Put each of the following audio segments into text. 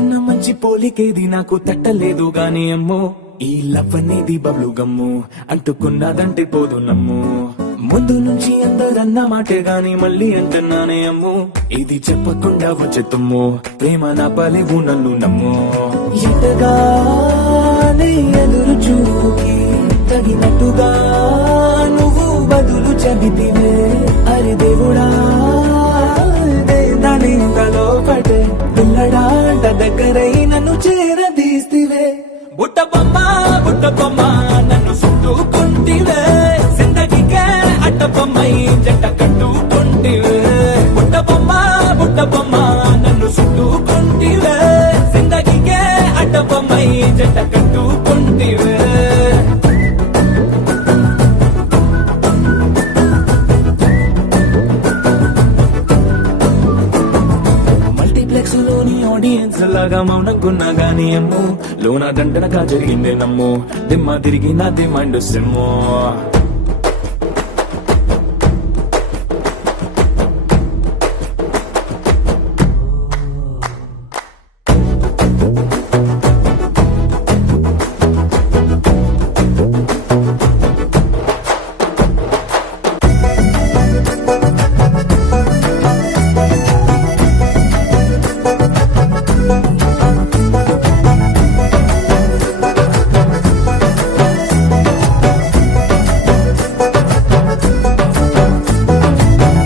ఇంతకన్నా మంచి పోలికేది నాకు తట్టలేదు గాని అమ్మో ఈ లవ్ అనేది బబ్లు గమ్ము అంటుకున్నదంటే పోదు నమ్ము ముందు నుంచి అందరన్న మాటే గాని మళ్ళీ అంటున్నానే అమ్ము ఇది చెప్పకుండా వచ్చే తుమ్ము ప్రేమ నా పలేవు నన్ను నమ్ము ఎంతగానే ఎదురు చూకి తగినట్టుగా నువ్వు బదులు చెబితివే అరే దేవుడా దాని తలో పటే పిల్లడాంట దగ్గరై నన్ను చేరదీస్తివే బుట్ట బొమ్మ నన్ను చుట్టుకుంటివే జిందగీకే అడ్డబొమ్మై జంట కట్టుకుంటివే బుట్ట బొమ్మ నన్ను చుట్టుకుంటివే జిందగీకే అడ్డబొమ్మై జంట కట్టుకుంటివే లోని ఆడియన్స్ లాగా మౌనంకున్నా గానీ అమ్ము లోన దండనగా జరిగిందే నమ్ము దిమ్మ తిరిగి నాది మైండ్ సిమ్ము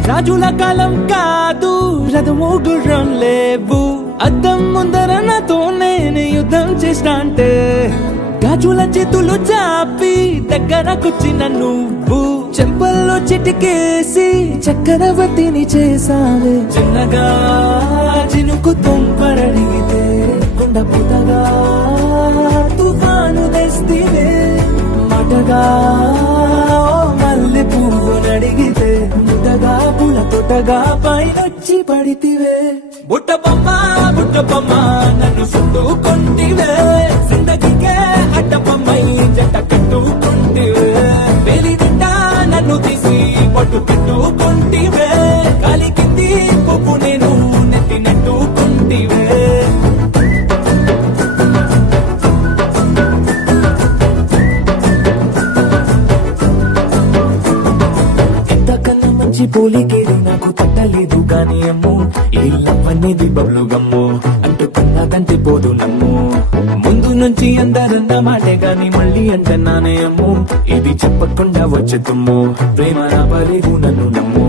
రాజుల కాలం కాదు రథము గుర్రం లేవు అద్దం ముందర నాతో నేను యుద్ధం చేస్తా అంటే గాజుల చేతులు చాపి దగ్గరకొచ్చిన నువ్వు చెంపల్లో చిటికేసి చక్రవర్తిని చేసావే చిన్నగా చినుకు తుంపరడిగితే కొండ పుటగా తుఫాను తెస్తివే మాటగా మల్లె పువ్వు నడిగితే ముద్దగా పూల తోటగా పైనొచ్చి పడితివే బుట్ట బొమ్మ నన్ను చుట్టుకుంటివే జిందగీకే అడ్డబొమ్మై జంట కట్టుకుంటివే వేలి నిండా నన్ను తీసి పట్టు పెట్టుకుంటివే కాలి కింది పువ్వు నేను నెత్తినట్టుకుంటివే పోలికేది నాకు తట్టలేదు గాని అమ్ము ఈ లవ్ అనేది బబ్లు గమ్ము అంటుకున్నదంటే పోదు నమ్ము ముందు నుంచి అందరన్న మాటే గాని మళ్ళీ అంటున్నానే అమ్ము ఇది చెప్పకుండా వచ్చే తుమ్ము ప్రేమ నా పలేవు నన్ను నమ్ము